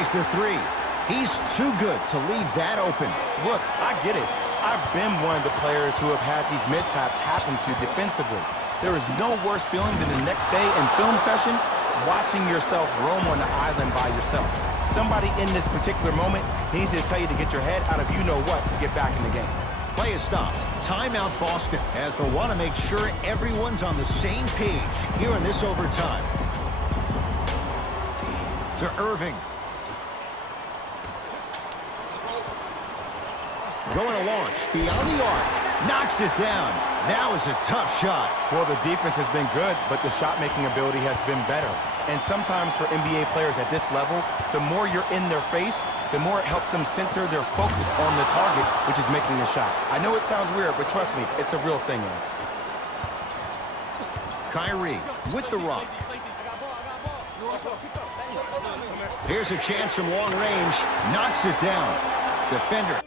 buries the three. He's too good to leave that open. Look, I get it. I've been one of the players who have had these mishaps happen to defensively. There is no worse feeling than the next day in film session watching yourself roam on the island by yourself. Somebody in this particular moment needs to tell you to get your head out of you-know-what to get back in the game. Play is stopped. Timeout Boston, as they'll want to make sure everyone's on the same page here in this overtime. To Irving. Going to launch beyond the arc. Knocks it down. That was a tough shot. Well, the defense has been good, but the shot-making ability has been better. And sometimes for NBA players at this level, the more you're in their face, the more it helps them center their focus on the target, which is making the shot. I know it sounds weird, but trust me, it's a real thing. Kyrie with the rock. Here's a chance from long range. Knocks it down. Defender.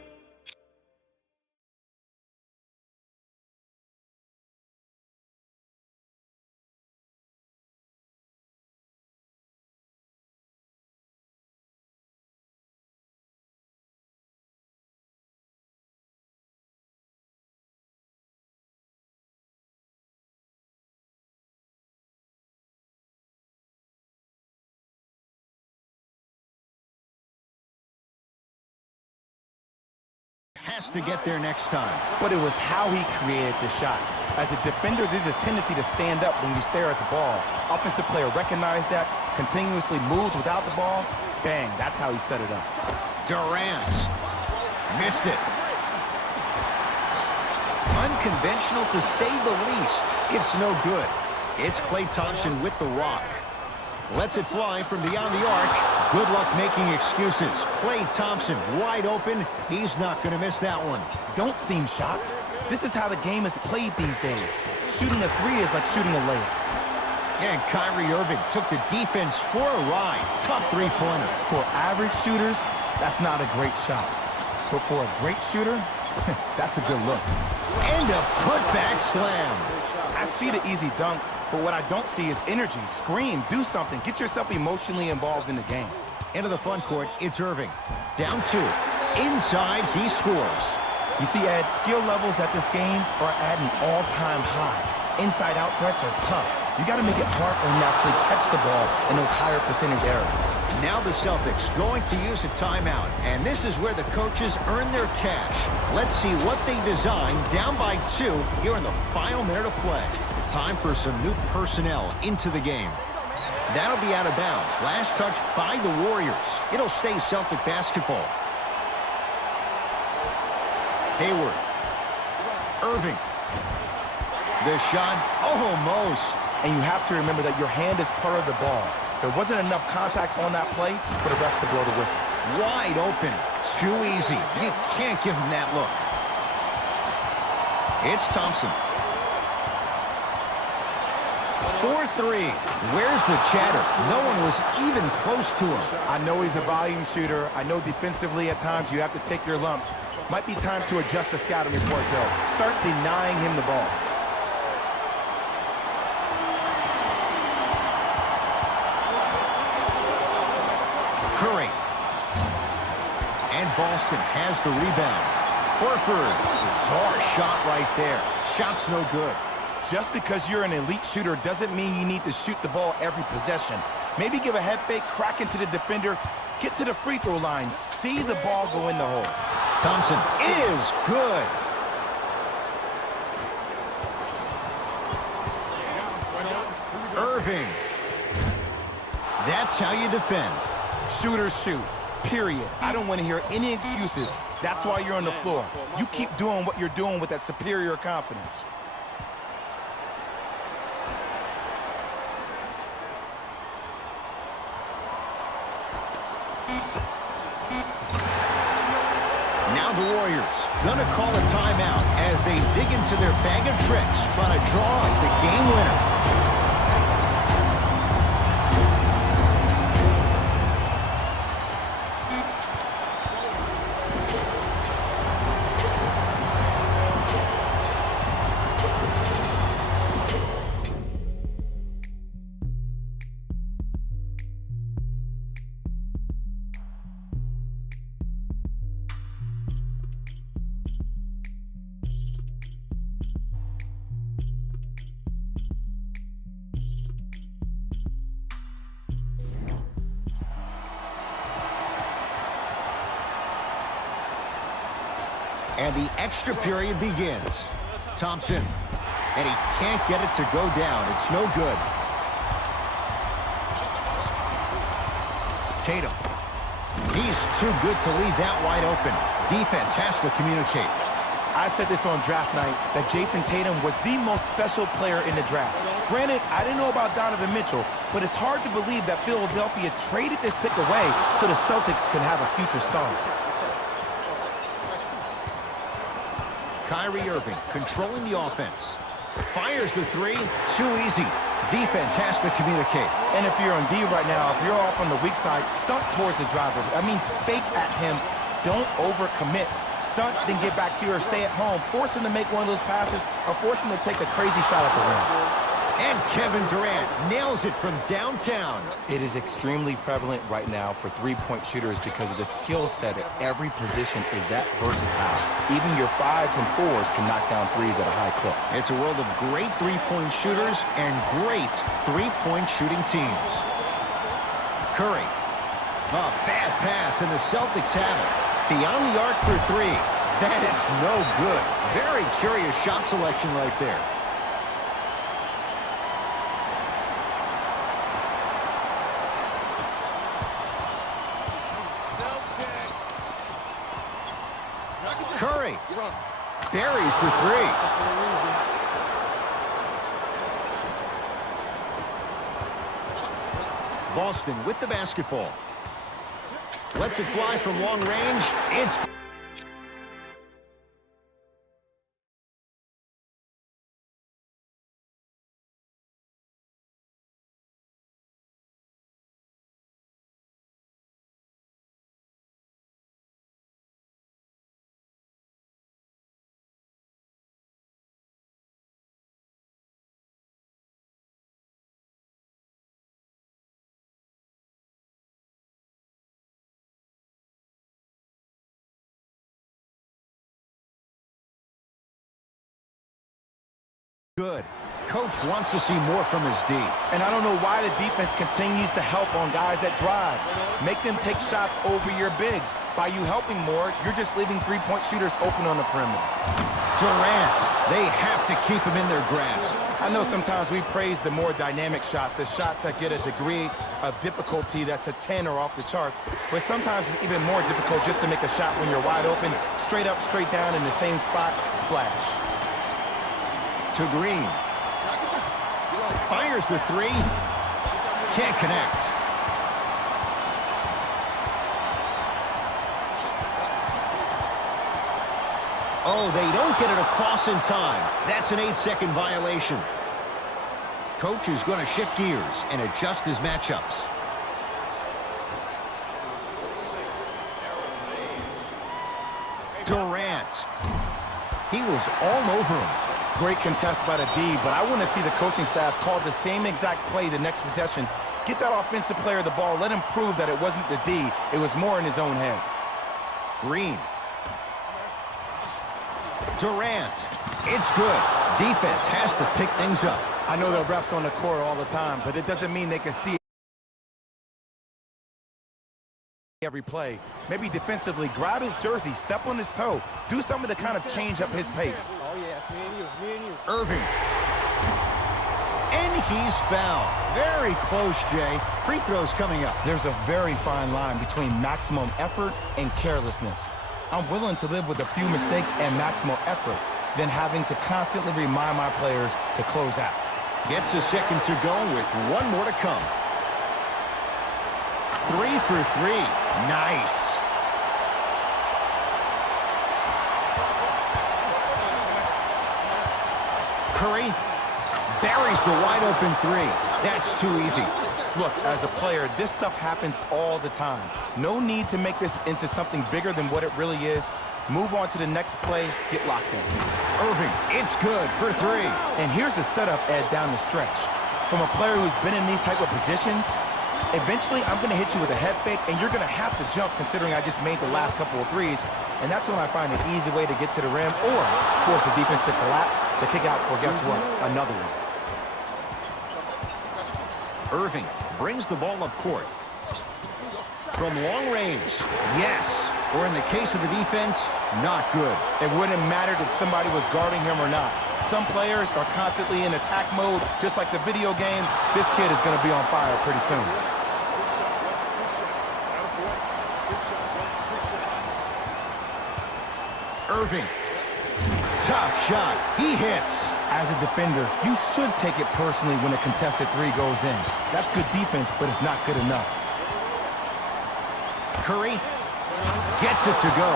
Has to get there next time. But it was how he created the shot. As a defender, there's a tendency to stand up when you stare at the ball. Offensive player recognized that, continuously moved without the ball. Bang, that's how he set it up. Durant. Missed it. Unconventional to say the least. It's no good. It's Klay Thompson with the rock. Lets it fly from beyond the arc. Good luck making excuses. Klay Thompson wide open. He's not going to miss that one. Don't seem shocked. This is how the game is played these days. Shooting a three is like shooting a layup. And Kyrie Irving took the defense for a ride. Tough three-pointer. For average shooters, that's not a great shot. But for a great shooter, that's a good look. And a putback slam. I see the easy dunk, but what I don't see is energy. Scream, do something. Get yourself emotionally involved in the game. Into the front court, it's Irving. Down two. Inside, he scores. You see, Ed, skill levels at this game are at an all-time high. Inside-out threats are tough. You got to make it hard for him to actually catch the ball in those higher percentage areas. Now the Celtics going to use a timeout, and this is where the coaches earn their cash. Let's see what they design down by 2 here in the final minute of play. Time for some new personnel into the game. That'll be out of bounds. Last touch by the Warriors. It'll stay Celtic basketball. Hayward. Irving. The shot, almost. And you have to remember that your hand is part of the ball. There wasn't enough contact on that play for the refs to blow the whistle. Wide open. Too easy. You can't give him that look. It's Thompson. 4-3. Where's the chatter? No one was even close to him. I know he's a volume shooter. I know defensively at times you have to take your lumps. Might be time to adjust the scouting report, though. Start denying him the ball. Curry. And Boston has the rebound. Horford. Bizarre shot right there. Shot's no good. Just because you're an elite shooter doesn't mean you need to shoot the ball every possession. Maybe give a head fake, crack into the defender, get to the free throw line, see the ball go in the hole. Thompson is good. Irving. That's how you defend. Shooters shoot, period. I don't want to hear any excuses. That's why you're on the floor. You keep doing what you're doing with that superior confidence. Now the Warriors gonna call a timeout as they dig into their bag of tricks, trying to draw up the game winner. And the extra period begins. Thompson. And he can't get it to go down. It's no good. Tatum. He's too good to leave that wide open. Defense has to communicate. I said this on draft night, that Jason Tatum was the most special player in the draft. Granted, I didn't know about Donovan Mitchell, but it's hard to believe that Philadelphia traded this pick away so the Celtics can have a future star. Kyrie Irving controlling the offense. Fires the three. Too easy. Defense has to communicate. And if you're on D right now, if you're off on the weak side, stunt towards the driver. That means fake at him. Don't overcommit. Stunt, then get back to you or stay at home. Force him to make one of those passes or force him to take a crazy shot at the rim. And Kevin Durant nails it from downtown. It is extremely prevalent right now for three-point shooters because of the skill set at every position is that versatile. Even your 5s and 4s can knock down 3s at a high clip. It's a world of great three-point shooters and great three-point shooting teams. Curry. A bad pass, and the Celtics have it. Beyond the arc for three. That is no good. Very curious shot selection right there. Curry buries the three. Boston with the basketball. Lets it fly from long range. It's good. Coach wants to see more from his D. And I don't know why the defense continues to help on guys that drive. Make them take shots over your bigs. By you helping more, you're just leaving three-point shooters open on the perimeter. Durant, they have to keep him in their grasp. I know sometimes we praise the more dynamic shots, the shots that get a degree of difficulty that's a 10 or off the charts. But sometimes it's even more difficult just to make a shot when you're wide open, straight up, straight down in the same spot, splash. To Green. Fires the three. Can't connect. Oh, they don't get it across in time. That's an 8-second violation. Coach is going to shift gears and adjust his matchups. Durant. He was all over him. Great contest by the D, but I want to see the coaching staff call the same exact play the next possession. Get that offensive player the ball. Let him prove that it wasn't the D. It was more in his own head. Green. Durant. It's good. Defense has to pick things up. I know the refs on the court all the time, but it doesn't mean they can see every play. Maybe defensively, grab his jersey, step on his toe, do something to kind of change up his pace. Oh, yeah, it's me and you, it's me and you. Irving. And he's fouled. Very close, Jay. Free throws coming up. There's a very fine line between maximum effort and carelessness. I'm willing to live with a few mistakes and maximal effort than having to constantly remind my players to close out. Gets a second to go with one more to come. 3 for 3. Nice. Curry buries the wide open three. That's too easy. Look, as a player, this stuff happens all the time. No need to make this into something bigger than what it really is. Move on to the next play, get locked in. Irving, it's good for 3. And here's the setup, Ed, down the stretch. From a player who's been in these type of positions, eventually I'm going to hit you with a head fake, and you're going to have to jump considering I just made the last couple of threes. And that's when I find an easy way to get to the rim or force a defensive collapse to kick out for, guess what, another one. Irving brings the ball up court. From long range, yes. Or in the case of the defense, Not good. It wouldn't have mattered if somebody was guarding him or not. Some players are constantly in attack mode, just like the video game. This kid is going to be on fire pretty soon. Irving. Tough shot. He hits. As a defender, you should take it personally when a contested three goes in. That's good defense, but it's not good enough. Curry gets it to go.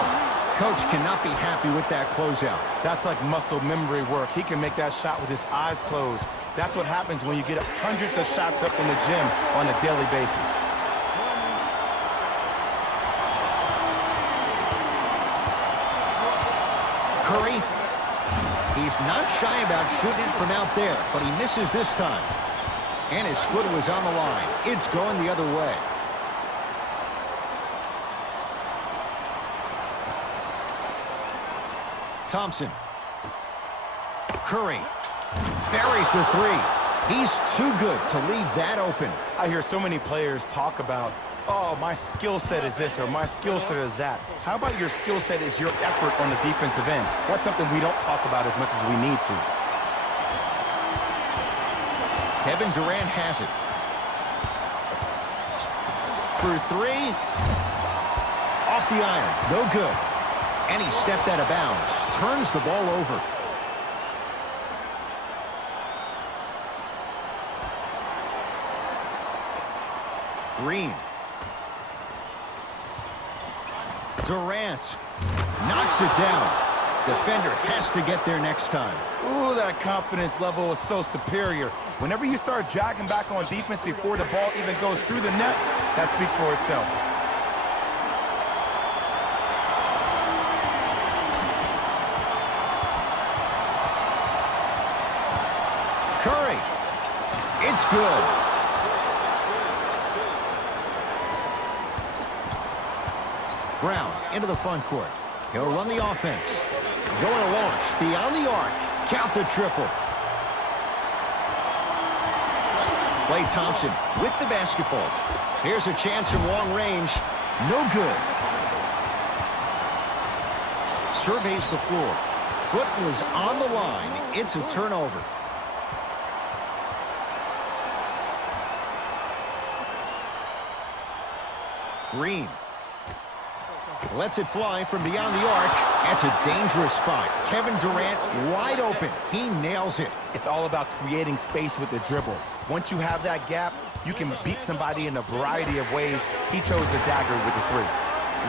Coach cannot be happy with that closeout. That's like muscle memory work. He can make that shot with his eyes closed. That's what happens when you get hundreds of shots up in the gym on a daily basis. Curry, he's not shy about shooting it from out there, but he misses this time. And his foot was on the line. It's going the other way. Thompson. Curry buries the three. He's too good to leave that open. I hear so many players talk about, oh, my skill set is this or my skill set is that. How about your skill set is your effort on the defensive end? That's something we don't talk about as much as we need to. Kevin Durant has it. For three. Off the iron. No good. And he stepped out of bounds. Turns the ball over. Green. Durant knocks it down. Defender has to get there next time. Ooh, that confidence level is so superior. Whenever you start jogging back on defense before the ball even goes through the net, that speaks for itself. Curry. It's good. Brown into the front court. He'll run the offense. Going to launch beyond the arc. Count the triple. Klay Thompson with the basketball. Here's a chance from long range. No good. Surveys the floor. Foot was on the line. It's a turnover. Green lets it fly from beyond the arc. That's a dangerous spot. Kevin Durant wide open. He nails it. It's all about creating space with the dribble. Once you have that gap, you can beat somebody in a variety of ways. He chose the dagger with the three.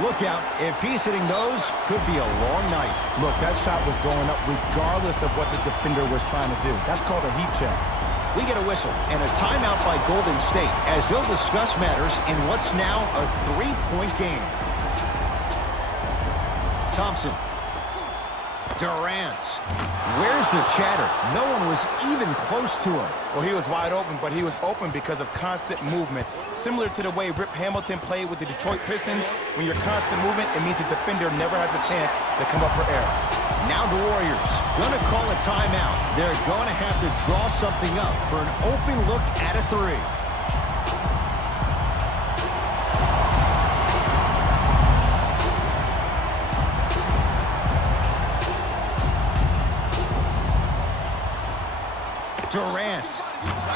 Look out. If he's hitting those, could be a long night. Look, that shot was going up regardless of what the defender was trying to do. That's called a heat check. We get a whistle and a timeout by Golden State as they'll discuss matters in what's now a three-point game. Thompson. Durant. Where's the chatter? No one was even close to him. Well, he was wide open, but he was open because of constant movement. Similar to the way Rip Hamilton played with the Detroit Pistons, when you're constant movement, it means the defender never has a chance to come up for air. Now the Warriors going to call a timeout. They're going to have to draw something up for an open look at a three. Durant.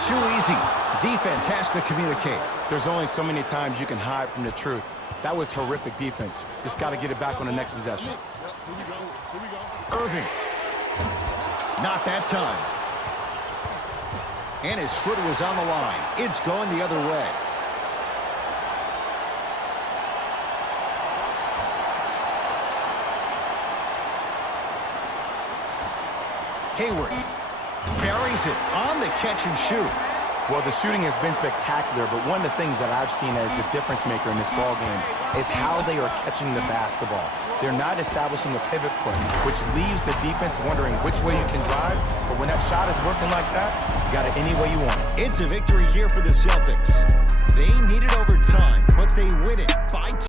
Too easy. Defense has to communicate. There's only so many times you can hide from the truth. That was horrific defense. Just got to get it back on the next possession. Irving. Not that time. And his foot was on the line. It's going the other way. Hayward buries it on the catch and shoot. Well, the shooting has been spectacular, but one of the things that I've seen as the difference maker in this ball game is how they are catching the basketball. They're not establishing a pivot foot, which leaves the defense wondering which way you can drive, but when that shot is working like that, you got it any way you want it. It's a victory here for the Celtics. They needed overtime, but they win it by 2.